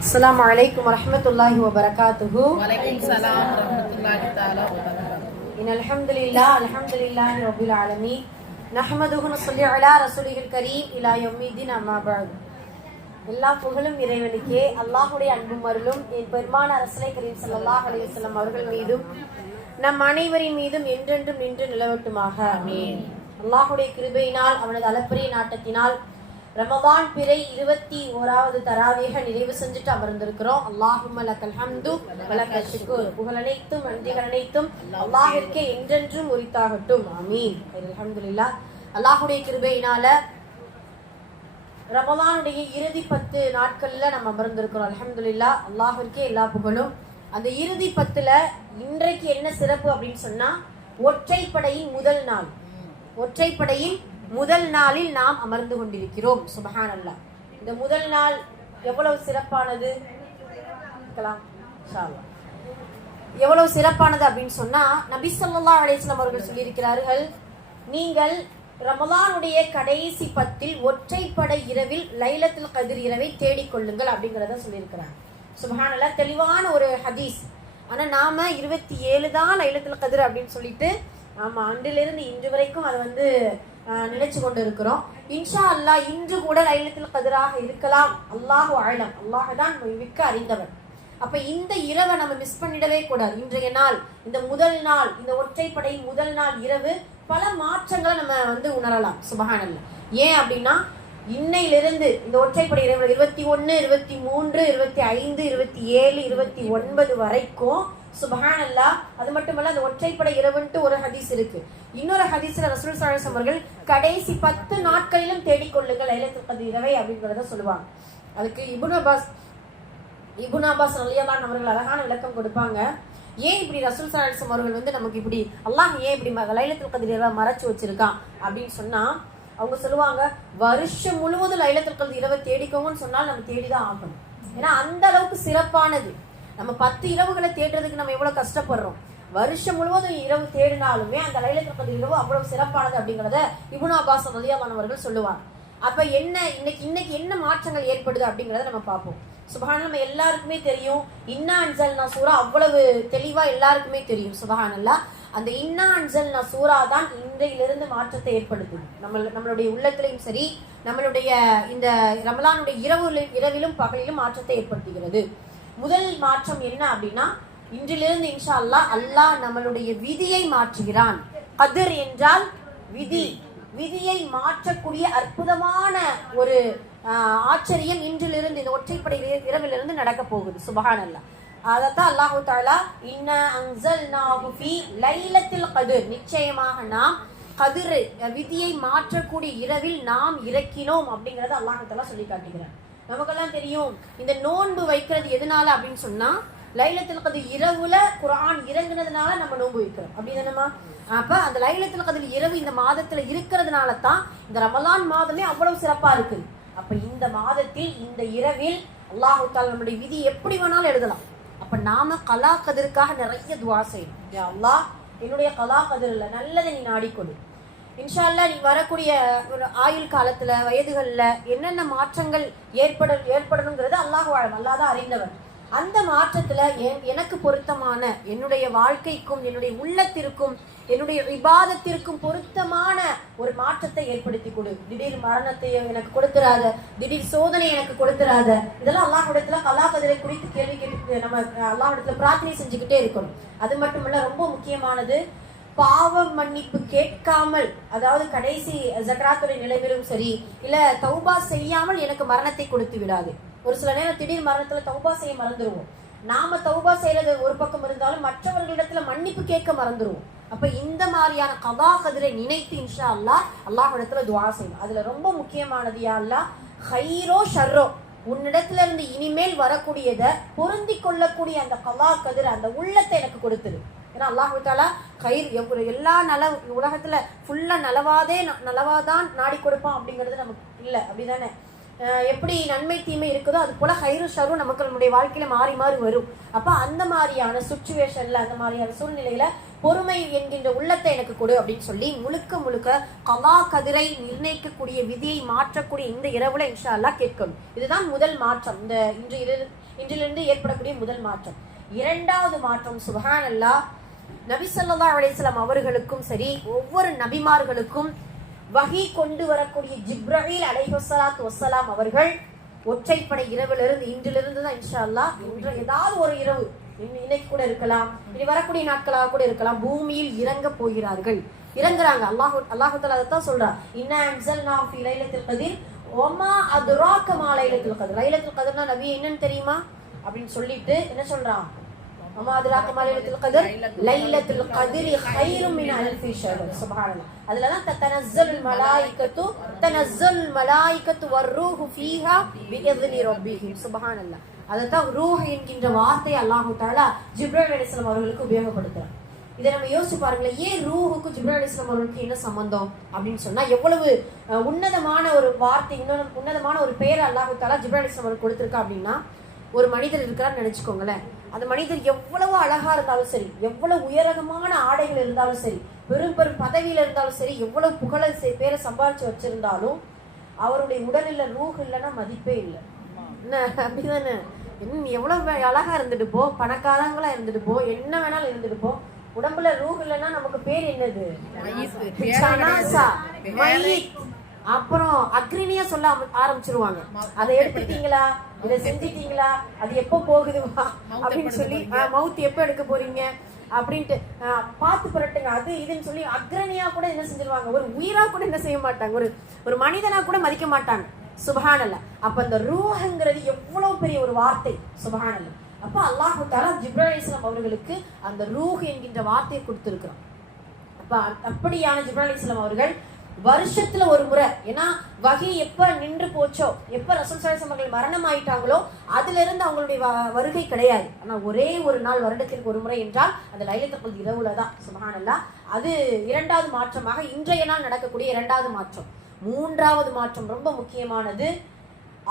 அஸ்ஸலாமு அலைக்கும் வரஹ்மத்துல்லாஹி வபரகாத்துஹு. வலைக்கும் ஸலாம் வரஹ்மத்துல்லாஹி தஆலா வபரகாத்துஹு. இன்னல் ஹம்துலில்லாஹ் அல்ஹம்துலில்லாஹி ரப்பில் ஆலமீன். நஹ்மதுஹு வ நஸல்லி அலா ரசூலில் கரீம் இலா யௌமிddin அம்மா பஅத். எல்லா புகழும் இறைவனுக்கே. அல்லாஹ்வுடைய அன்பும் அருளும் என் பெருமான ரசூலை கரீம் ஸல்லல்லாஹு அலைஹி வஸல்லம் அவர்கள் மீதும் நம் அனைவரின் மீதும் என்றென்றும் நின்று நிலவட்டுமாக. ஆமீன். அல்லாஹ்வுடைய கிருபையினால் அவனது அளப்பரிய நாட்டத்தினால் ரமதான் பிறை 21வது தராவீஹ நிறைவு செஞ்சுட்டு அமர்ந்திருக்கிறோம். அல்லாஹும்ம லக்கல் ஹம்து வ லக்கல் ஷுக்ர். புகழனைத்தும் நன்றிகள் அனைத்தும் அல்லாஹ்விற்கே என்றென்றும் உரித்தாகட்டும். ஆமீன். அல்ஹம்துலில்லாஹ். அல்லாஹ்வுடைய கிருபையினால ரமதானுடைய இறுதி 10 நாட்கள்ல நம்ம அமர்ந்திருக்கிறோம். அல்ஹம்துலில்லாஹ். அல்லாஹ்விற்கே எல்லா புகழும். அந்த இறுதி 10ல இன்றைக்கு என்ன சிறப்பு அப்படின்னு சொன்னா, ஒற்றைப்படையின் முதல் நாள். ஒற்றைப்படையின் முதல் நாளில் நாம் அமர்ந்து கொண்டிருக்கிறோம். சுப்ஹானல்லாஹ். இந்த முதல் நாள் எவ்வளவு சிறப்பானது, எவ்வளவு சிறப்பானது அப்படின்னு சொன்னா, நபி ஸல்லல்லாஹு அலைஹி வஸல்லம் அவர்கள் சொல்லியிருக்கிறார்கள், நீங்கள் ரமலானுடைய கடைசி 10ல் ஒற்றைப்படை இரவில் லைலத்துல் கத்ர் இரவை தேடிக்கொள்ளுங்கள் அப்படிங்கிறத சொல்லியிருக்கிறாங்க. சுப்ஹானல்லாஹ். தெளிவான ஒரு ஹதீஸ். ஆனா நாம 27 தான் லைலத்துல் கத்ர் அப்படின்னு சொல்லிட்டு ஆமா அன்றிலிருந்து இன்று வரைக்கும் அதை நினைச்சு கொண்டு இருக்கிறோம். இன்ஷா அல்லாஹ் இன்று கூட லைலத்துல் கத்ராக இருக்கலாம். அல்லாஹு அலம். அல்லாஹ் தான் மிக்க அறிந்தவர். அப்ப இந்த இரவை நம்ம மிஸ் பண்ணிடவே கூடாது. இன்றைய நாள், இந்த முதல் நாள், இந்த ஒற்றைப்படை முதல் நாள் இரவு பல மாற்றங்களை நம்ம உணரலாம். சுப்ஹானல்லாஹ். ஏன் அப்படின்னா, இன்னையிலிருந்து இந்த ஒற்றைப்படை இரவு 21, 23, 25, 27, 29 வரைக்கும் சுப்ஹானல்லாஹ். அது மட்டுமல்ல, அந்த ஒற்றைப்படை இரவுன்ட்டு ஒரு ஹதீஸ் இருக்கு. இன்னொரு ஹதீஸ்ல ரசூல் ஸல்லல்லாஹு அலைஹி வஸல்லம் அவர்கள் கடைசி 10 நாட்களிலும் தேடிக்கொள்ளுங்கள் லைலத்துல் கத்ர் இரவை அப்படிங்கறத சொல்லுவாங்க. அதுக்கு இப்னு அப்பாஸ் ரலியல்லாஹு அன்ஹு அவர்கள் அழகான விளக்கம் கொடுப்பாங்க. ஏன் இப்படி ரசூல் ஸல்லல்லாஹு அலைஹி வஸல்லம் அவர்கள் நமக்கு இப்படி அல்லாஹ் ஏன் இப்படி லைலத்துல் கத்ர் இரவை மறைச்சு வச்சிருக்கான் அப்படின்னு சொன்னா, அவங்க சொல்லுவாங்க, வருஷம் முழுவதும் லைலத்துல் கத்ர் இரவை தேடிக்கோங்கன்னு சொன்னால் நம்ம தேடிதான் ஆகணும். ஏன்னா அந்த அளவுக்கு சிறப்பானது. நம்ம 10 இரவுகளை தேடுறதுக்கு நம்ம எவ்வளவு கஷ்டப்படுறோம். வருஷம் முழுவதும் இரவு தேடினாலுமே அந்த லைலத்துல் கத்ர் இரவு அவ்வளவு சிறப்பானது அப்படிங்கறத இப்னு அப்பாஸ் ரலியல்லாஹு அன்ஹு அவர்கள் சொல்லுவாங்க. அப்ப என்ன இன்னைக்கு என்ன மாற்றங்கள் ஏற்படுது அப்படிங்கறத நம்ம பார்ப்போம். சுப்ஹானல்லாஹ். நம்ம எல்லாருக்குமே தெரியும், இன்னா அன்ஸல்னா சூரா அவ்வளவு தெளிவா எல்லாருக்குமே தெரியும். சுப்ஹானல்லாஹ். அந்த இன்னா அன்ஸல்னா சூரா தான் இன்றையிலிருந்து மாற்றத்தை ஏற்படுத்துது. நம்மளுடைய உள்ளத்திலையும் சரி, நம்மளுடைய இந்த ரமலானுடைய இரவிலும் பகலிலும் மாற்றத்தை ஏற்படுத்துகிறது. முதல் மாற்றம் என்ன அப்படின்னா, இன்றிலிருந்து இன்ஷா அல்லாஹ் நம்மளுடைய விதியை மாற்றுகிறான். கத்ர் என்றால் விதி. விதியை மாற்றக்கூடிய அற்புதமான ஒரு ஆச்சரியம் இன்றிலிருந்து, இந்த ஒற்றைப்படை இரவிலிருந்து நடக்க போகுது. சுப்ஹானல்லாஹ். அதத்தான் அல்லாஹு தஆலா இன்னா அன்ஸல்னாஹு ஃபீ லைலத்துல் கத்ர், நிச்சயமாக நாம் கத்ர் விதியை மாற்றக்கூடிய இரவில் நாம் இறக்கினோம் அப்படிங்கறத அல்லாஹு தஆலா சொல்லி காட்டுகிறார். நமக்கெல்லாம் தெரியும், இந்த நோன்பு வைக்கிறது எதனால அப்படின்னு சொன்னா, லைலத்துல் கத்ர் இரவுல குர்ஆன் இறங்குனதுனால நம்ம நோன்பு வைக்கிறோம். அப்படிதானமா? அப்ப அந்த லைலத்துல் கத்ர் இரவு இந்த மாதத்துல இருக்கிறதுனால தான் இந்த ரமலான் மாதமே அவ்வளவு சிறப்பா இருக்குது. அப்ப இந்த மாதத்தில், இந்த இரவில் அல்லாஹ் தஆலா நம்முடைய விதி எப்படி வேணாலும் எழுதலாம். அப்ப நாம கலா கதிர்க்காக நிறைய துஆ செய்யணும். யா அல்லாஹ், என்னுடைய கலா கதிர்ல நல்லதை நீ நாடிக்கொடு. இன்ஷா அல்லாஹ் நீ வரக்கூடிய ஒரு ஆயுள் காலத்துல, வயதுகள்ல என்னென்ன மாற்றங்கள் ஏற்படணுங்கிறது அல்லாஹ் தான் அறிந்தவர். அந்த மாற்றத்துல எனக்கு பொருத்தமான, என்னுடைய வாழ்க்கைக்கும் என்னுடைய உள்ளத்திற்கும் என்னுடைய இபாதத்திற்கும் பொருத்தமான ஒரு மாற்றத்தை ஏற்படுத்தி கொடு. திடீர் மரணத்தை எனக்கு கொடுத்துறாத, திடீர் சோதனை எனக்கு கொடுத்துறாத. இதெல்லாம் அல்லாஹ்விடத்துல கலா கதிரை குறித்து கேள்வி கேட்டு நம்ம அல்லாஹ்விடத்துல பிரார்த்தனை செஞ்சுக்கிட்டே இருக்கணும். அது மட்டுமல்ல, ரொம்ப முக்கியமானது, பாவ மன்னிப்பு கேட்காமல், அதாவது கடைசி ஜக்ராத்துடைய நிலையிலும் சரி, இல்ல தௌபா செய்யாமல் எனக்கு மரணத்தை கொடுத்து விடாது. ஒரு சில நேரம் திடீர் மரணத்துல தௌபா செய்ய மறந்துடுவோம். நாம தௌபா செய்யறது ஒரு பக்கம் இருந்தாலும் மற்றவர்களிடத்துல மன்னிப்பு கேட்க மறந்துடுவோம். அப்ப இந்த மாதிரியான கதா கதிரை நினைத்து இன்ஷா அல்லாஹ்விடத்துல துஆ செய்யணும். அதுல ரொம்ப முக்கியமானது, யா அல்லாஹ், ஹைரோ ஷர்ரோ, உன்னிடத்துல இருந்து இனிமேல் வரக்கூடியத பொருந்தி கொள்ளக்கூடிய அந்த கதா கதிர், அந்த உள்ளத்தை எனக்கு கொடுத்துரு. ஏன்னா அல்லாஹ் தஆலா கயிர் எல்லா உலகத்துல ஃபுல்லா நலவாதான் நாடி கொடுப்பான் அப்படிங்கிறது நமக்கு இல்ல. அப்படிதானே? எப்படி நன்மை தீமை இருக்குதோ அது போல ஹைரு ஷரும் நமக்கு நம்முடைய வாழ்க்கையில மாறி மாறி வரும். அப்ப அந்த மாதிரியான சுச்சுவேஷன்ல, அந்த மாதிரியான சூழ்நிலையில பொறுமை என்கின்ற உள்ளத்தை எனக்கு கொடு அப்படின்னு சொல்லி முழுக்க முழுக்க கலா கதிரை நிர்ணயிக்கக்கூடிய விதியை மாற்றக்கூடிய இந்த இரவுல இன்ஷா அல்லாஹ் கேட்கணும். இதுதான் முதல் மாற்றம், இந்த இன்றிலிருந்து ஏற்படக்கூடிய முதல் மாற்றம். இரண்டாவது மாற்றம் சுப்ஹானல்லாஹ், நபி ஸல்லல்லாஹு அலைஹி வஸல்லம் அவர்களுக்கும் சரி, ஒவ்வொரு நபிமார்களுக்கும் வஹி கொண்டு வரக்கூடிய ஜிப்ரீல் அலைஹிஸ்ஸலாத்து வஸ்ஸலாம் அவர்கள் ஒற்றைப்படை இரவிலிருந்து, இன்றிலிருந்து தான் இன்ஷா அல்லாஹ், இன்று ஏதாவது ஒரு இரவு, இன்னைக்கு கூட இருக்கலாம், இனி வரக்கூடிய நாட்களாக கூட இருக்கலாம், பூமியில் இறங்க போகிறார்கள். இறங்குறாங்க. அல்லாஹ் தஆலா அதான் சொல்றார், இன்னா அன்ஸல்னாஹு ஃபீ லைலத்துல் கத்ர் வமா அத்ராக மா லைலத்துல் கத்ர். லைலத்துல் கத்ர்னா நபி என்னன்னு தெரியுமா அப்படின்னு சொல்லிட்டு என்ன சொல்றான், வமா அத்ராக மா லைலத்துல் கத்ர் லைலத்துல் கத்ரி கைரும் மின் அல்ஃபி ஷஹர். சுப்ஹானல்லாஹ். அதுலதான் தனஸ்ஸல் மலாயிகத்து வர்ரூஹு ஃபீஹா பிஇذن ரப்பிஹிம். சுப்ஹானல்லாஹ். அதைத்தான் ரூஹ் என்கின்ற வார்த்தை அல்லாஹ் தஆலா ஜிப்ரீல் அலைஹிஸ்ஸலாம் அவர்களுக்கு உபயோகப்படுத்துறார். இதை நம்ம யோசிச்சு பாருங்களேன், ஏன் ரூஹுக்கு ஜிப்ரீல் அலைஹிஸ்ஸலாம் அவர்களுக்கு என்ன சம்பந்தம் அப்படின்னு சொன்னா, எவ்வளவு உன்னதமான ஒரு வார்த்தை, உன்னதமான ஒரு பெயர் அல்லாஹ் தஆலா ஜிப்ரீல் அலைஹிஸ்ஸலாம் அவர்களுக்கு கொடுத்திருக்கா அப்படின்னா, ஒரு மனிதர் இருக்கிறான்னு நினைச்சுக்கோங்களேன். அந்த மனிதர் எவ்வளவு அழகா இருந்தாலும் சரி, எவ்வளவு உயரகமான ஆடைகள் இருந்தாலும் சரி, பெரும் பெரும் பதவியில இருந்தாலும் சரி, எவ்வளவு புகழ பேரை சம்பாதிச்சு வச்சிருந்தாலும் அவருடைய உடலில் ரூஹ் இல்லைன்னா மதிப்பே இல்லை. என்ன அப்படிதானே? நீ எவ்வளவு அழகா இருந்துட்டு போ, பணக்காரங்களா இருந்துட்டு போ, என்ன வேணாலும் இருந்துட்டு போ, உடம்புல ரூஹ் இல்லைன்னா நமக்கு பேர் என்னது? அப்புறம் அக்ரினியா சொல்ல ஆரம்பிச்சிருவாங்க. அதை எடுத்துட்டீங்களா, இதை செஞ்சிட்டீங்களா, அது எப்போ போகுதுவா அப்படின்னு சொல்லி, மவுத் எப்போ எடுக்க போறீங்க அப்படின்ட்டு பார்த்து புரட்டுங்க, அது இதுன்னு சொல்லி அக்ரணியா கூட என்ன செஞ்சிருவாங்க, ஒரு உயிரா கூட என்ன செய்ய மாட்டாங்க, ஒரு மனிதனா கூட மதிக்க மாட்டாங்க. சுப்ஹானல்லாஹ். அப்ப அந்த ரூஹ்ங்கிறது எவ்வளவு பெரிய ஒரு வார்த்தை. சுப்ஹானல்லாஹ். அப்ப அல்லாஹ் தஆலா ஜிப்ரீல் அலைஹிஸ்ஸலாம் அவர்களுக்கு அந்த ரூஹ் என்கின்ற வார்த்தையை கொடுத்திருக்கிறான். அப்ப அப்படியான ஜிப்ரீல் அலைஹிஸ்ஸலாம் அவர்கள் வருஷத்துல ஒரு முறை, ஏன்னா வஹி எப்ப நின்று போச்சோ, எப்ப ரசூல் ஸல்லல்லாஹு அலைஹி வஸல்லம் அவர்கள் மரணம் ஆயிட்டாங்களோ அதுல இருந்து அவங்களுடைய வருகை கிடையாது. ஆனா ஒரே ஒரு நாள் வருடத்திற்கு ஒரு முறை என்றால் அந்த லைலத்துல் கத்ர் இரவுல தான். சுப்ஹானல்லாஹ். அது இரண்டாவது மாற்றமாக இன்றைய நாள் நடக்கக்கூடிய இரண்டாவது மாற்றம். மூன்றாவது மாற்றம் ரொம்ப முக்கியமானது,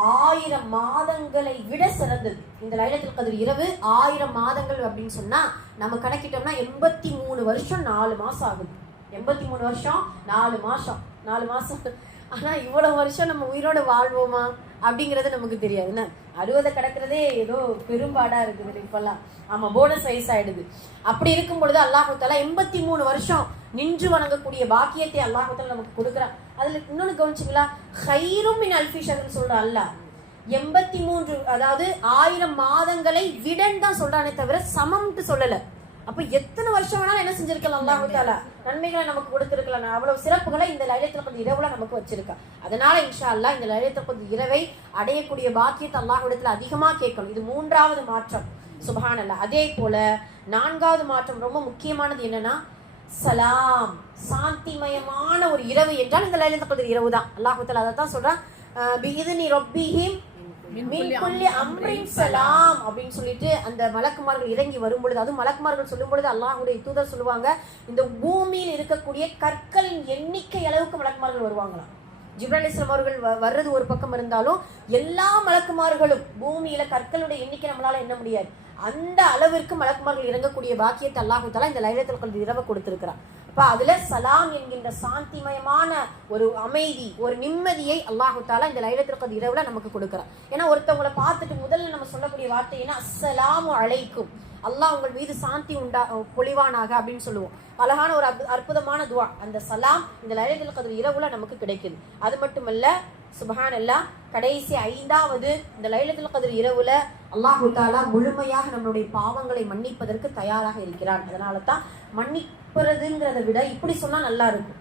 1000 மாதங்களை விட சிறந்தது இந்த லைலத்துல் கத்ர் இரவு. 1000 மாதங்கள் அப்படின்னு சொன்னா நம்ம கணக்கிட்டோம்னா 83 வருஷம் 4 மாசம் ஆகுது. 83 வருஷம் 4 மாசம். ஆனா இவ்வளவு வருஷம் நம்ம உயிரோட வாழ்வோமா அப்படிங்கறது நமக்கு தெரியாது. 60 கிடக்கிறதே ஏதோ பெரும்பாடா இருக்குது இப்பெல்லாம். ஆமா, போனஸ் வயசு ஆயிடுது. அப்படி இருக்கும் பொழுது அல்லாஹ் தஆலா 83 வருஷம் நின்று வணங்கக்கூடிய பாக்கியத்தை அல்லாஹ் தஆலா நமக்கு கொடுக்குறான். அதுல இன்னொன்னு கவனிச்சிங்களா, ஹைரும் மின் அல்ஃபி ஷஹர் சொல்ற அல்லாஹ் 83, அதாவது 1000 மாதங்களை விடன் தான் சொல்றானே தவிர சமம்ட்டு சொல்லல. அப்ப எத்தனை வருஷம் வேணாலும் என்ன செஞ்சிருக்கலாம், அல்லாஹ் தஆலா நன்மைகளை நமக்கு கொடுத்திருக்கலாம். அவ்வளவு சிறப்புகளை இந்த லைலத்துல் கத்ர் இரவுல நமக்கு வச்சிருக்கா. அதனால இன்ஷா அல்லாஹ் இந்த லைலத்துல் கத்ர் இரவை அடையக்கூடிய பாக்கியத்தை அல்லாஹ்விடத்துல அதிகமா கேட்கணும். இது மூன்றாவது மாற்றம். சுப்ஹானல்லாஹ். அதே போல நான்காவது மாற்றம் ரொம்ப முக்கியமானது என்னன்னா, சலாம், சாந்திமயமான ஒரு இரவு என்றால் இந்த லைலத்துல் கத்ர் இரவு தான். அல்லாஹ் தஆலா அதான் சொல்றான், பிஇذن ரப்பிஹிம் மின் குல்லி அம்ரின் சலாம் அப்படின்னு சொல்லிட்டு அந்த மலக்குமார்கள் இறங்கி வரும் பொழுது, அதுவும் மலக்குமார்கள் சொல்லும் பொழுது அல்லாஹ்வுடைய தூதர் சொல்லுவாங்க, இந்த பூமியில் இருக்கக்கூடிய கற்களின் எண்ணிக்கை அளவுக்கு மலக்குமார்கள் வருவாங்களாம். ஜிப்ரீல் அலைஹிஸ்ஸலாம் அவர்கள் வர்றது ஒரு பக்கம் இருந்தாலும் எல்லா மலக்குமார்களும், பூமியில கற்களுடைய எண்ணிக்கை நம்மளால எண்ண முடியாது, அந்த அளவிற்கு மலக்குமார்கள் இறங்கக்கூடிய பாக்கியத்தை அல்லாஹ் தஆலா இந்த லைலத்துல் கத்ர் இரவை கொடுத்திருக்கிறார். அப்ப அதுல சலாம் என்கின்ற சாந்திமயமான ஒரு அமைதி, ஒரு நிம்மதியை அல்லாஹ் தஆலா இந்த லைலத்துல் கத்ர் இரவுல நமக்கு கொடுக்கிறார். ஏன்னா ஒருத்தவங்களை பார்த்துட்டு முதல்ல நம்ம சொல்லக்கூடிய வார்த்தை என்ன, அஸ்ஸலாமு அலைக்கும், அல்லாஹ் உங்கள் மீது சாந்தி பொழிவானாக அப்படின்னு சொல்லுவோம். அழகான ஒரு அற்புதமான துவா. அந்த சலாம் இந்த லைலத்துல் கத்ர் இரவுல நமக்கு கிடைக்குது. அது மட்டுமல்ல, சுப்ஹானல்லாஹ், கடைசி 5வது இந்த லைலத்துல் கத்ர் இரவுல அல்லாஹ் தஆலா முழுமையாக நம்மளுடைய பாவங்களை மன்னிப்பதற்கு தயாராக இருக்கிறான். அதனால தான் மன்னிப்புறதுங்கிறத விட இப்படி சொன்னா நல்லா இருக்கும்,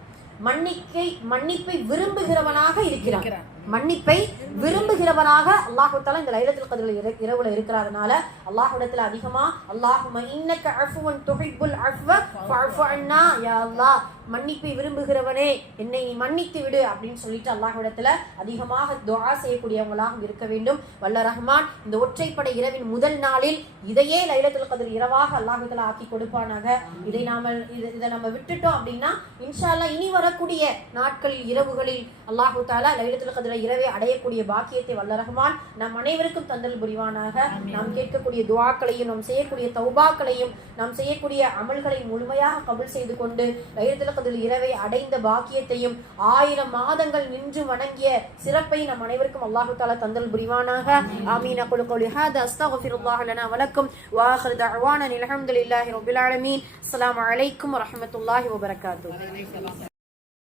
மன்னிப்பை விரும்புகிறவனாக இருக்கிறான். மன்னிப்பை விரும்புகிறவனாக அல்லாஹ் தஆலா இந்த லைலத்துல் கத்ர் இரவுல இருக்கிறதுனால அல்லாஹ்விடத்துல அதிகமா அல்லாஹும்ம இன்னக அஃபுவன் துஹிப்புல் அஃவ ஃபஅஃபு அன்னா, யா அல்லாஹ் மன்னிப்பை விரும்புகிறவனே என்னை மன்னித்து விடு அப்படின்னு சொல்லிட்டு அல்லாஹ்விடத்துல அதிகமாக துஆ செய்யக்கூடியவங்களாக இருக்க வேண்டும். வல்ல ரஹ்மான் இந்த ஒற்றைப்படை இரவின் முதல் நாளில் இதையே லைலத்துல் கத்ர் இரவாக அல்லாஹ் தஆலா ஆக்கி கொடுப்பானாக. இதை நம்ம விட்டுட்டோம் அப்படின்னா இன்ஷா அல்லாஹ் இனி வரக்கூடிய நாட்களில் இரவுகளில் அல்லாஹ் தஆலா லைலத்துல் கத்ர் கதிர இரவை அடையக்கூடிய பாக்கியத்தை வல்ல ரஹ்மான் நம் அனைவருக்கும் தந்தல் புரிவானாக. நாம் கேட்கக்கூடிய துஆக்களையும் நாம் செய்யக்கூடிய தௌபாக்களையும் நாம் செய்யக்கூடிய அமல்களை முழுமையாக கபூல் செய்து கொண்டு லைலத்துல் கத்ர் இரவை அடைந்த பாக்கியத்தையும் 1000 மாதங்கள் நின்று வணங்கிய சிறப்பை நம் அனைவருக்கும் அல்லாஹ் தஆலா தந்தல் புரிவானாக. ஆமீன். அகுலு கௌலி ஹாதா அஸ்தக்ஃபிருல்லாஹ் லனா வ லக்கும் வ ஆகிரு தஅவானா அல்ஹம்துலில்லாஹி ரப்பில் ஆலமீன். அஸ்ஸலாமு அலைக்கும் வ ரஹ்மத்துல்லாஹி வ பரகாத்துஹு.